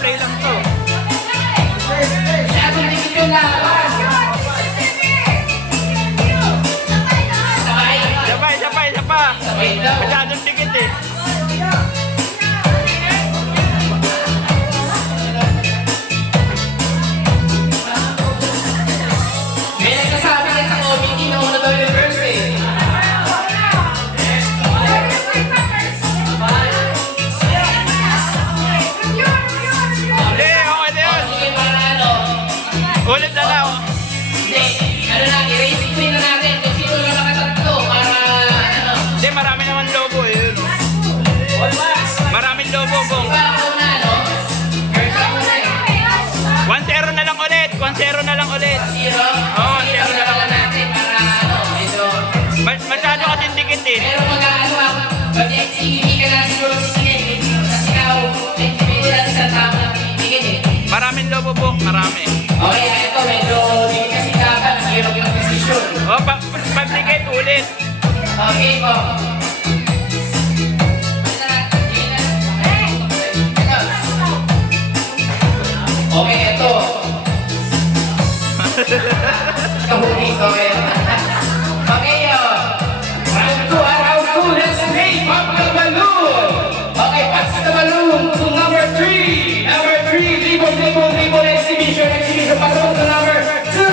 pa-play lang to. Masyadong dikit yung laban. Sabay. Isa pa. Sabay daw. Masyadong dikit eh. May nagsasabi na sa comment, kinuha daw yung verse eh. Hindi, okay na yun. Sige, para ano. Ulit na lang. Hindi, ano na, i-racing queen na natin. Kung sino lang nakatatlo para ano. Hindi, marami naman lobo eh. Yun. Maraming lobo, Bong. Diba ako na, no? Verse ako na eh. 1-0 na lang ulit. 1-0 na lang ulit. Zero. Oo, Zero zero na na lang natin para ano, medyo. Masyado kasing dikit eh. Pero mag-ano ako, mag-XCVP ka na siguro si Nick. Kasi ikaw, XCVP lang sa tama na pinibigyan eh. Maraming lobo, Bong. Marami. Okay, ito medyo hindi kasi dapat hirap yung decision. Oh, pag-dikit ulit. Okay po. Okay, ito. Kahuli, okay. Okay, round 2, round 2. Let's play Pop the Balloon. Okay, pass the balloon to number 3. Number 3, dribble exhibition. Pass the balloon to number 2.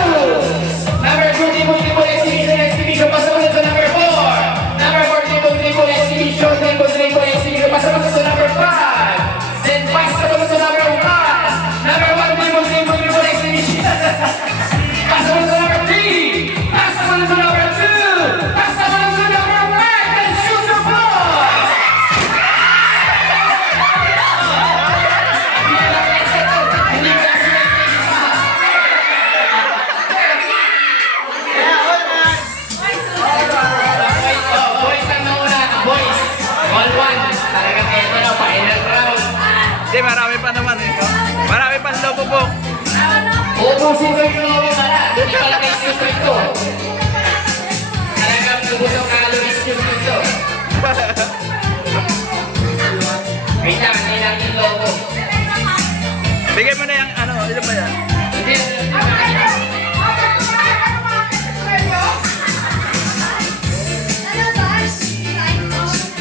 Number 2, dribble exhibition. Pass the balloon to number 4. Number 4, dribble exhibition. Pass the balloon to number 5. Then pass the balloon to number 1. Number 1, dribble exhibition. Pass the balloon to number 3. Pass the balloon to number 2. Pass the balloon to number 1. And shoot the ball. Hindi ka kasi boys ang nauna. Boys. 1-1. Talagang eto na, final round. Hindi, marami pa naman eh. Marami pa lobo, Bong. Ubusin ko yung lobo pala. Hindi pala kay super ito. Talagang lubos ang calories yung ito. Wait lang yung lobo. Bigay mo na yung ano, ito pa yan.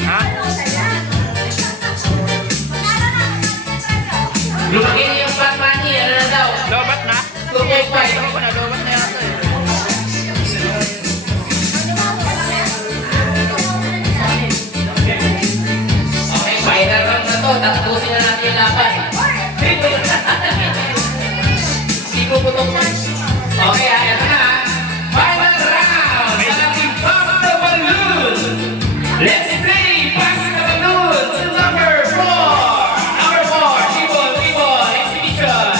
Ha? Lumagin yung fat money. Ano na daw? Lobat na? 2.5. Ako ko na, lobat na yata eh. Okay, final round na to. Tatapusin na natin yung laban. Sigo po itong okay, ayan na. Final round sa ating Pop the Balloon. Let's play Pass the Balloon to number 4. Number 4, dribble, exhibition.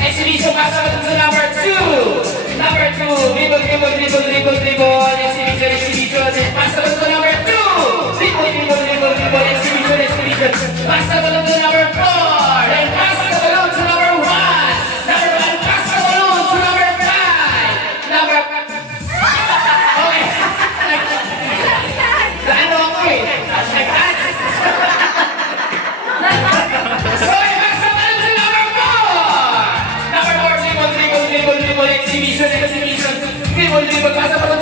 Exhibition, pass the balloon to number 2. Number 2, dribble, exhibition. Pass the balloon to number 2. Dribble, exhibition. Pass the balloon to number 4. Then pass the balloon to number 1. Number 1, pass the balloon to number 5. Number... Okay. Ano ako eh? Nagkat. Okay, pass the balloon to number 4. Number 4, dribble, exhibition. Dribble, pass the balloon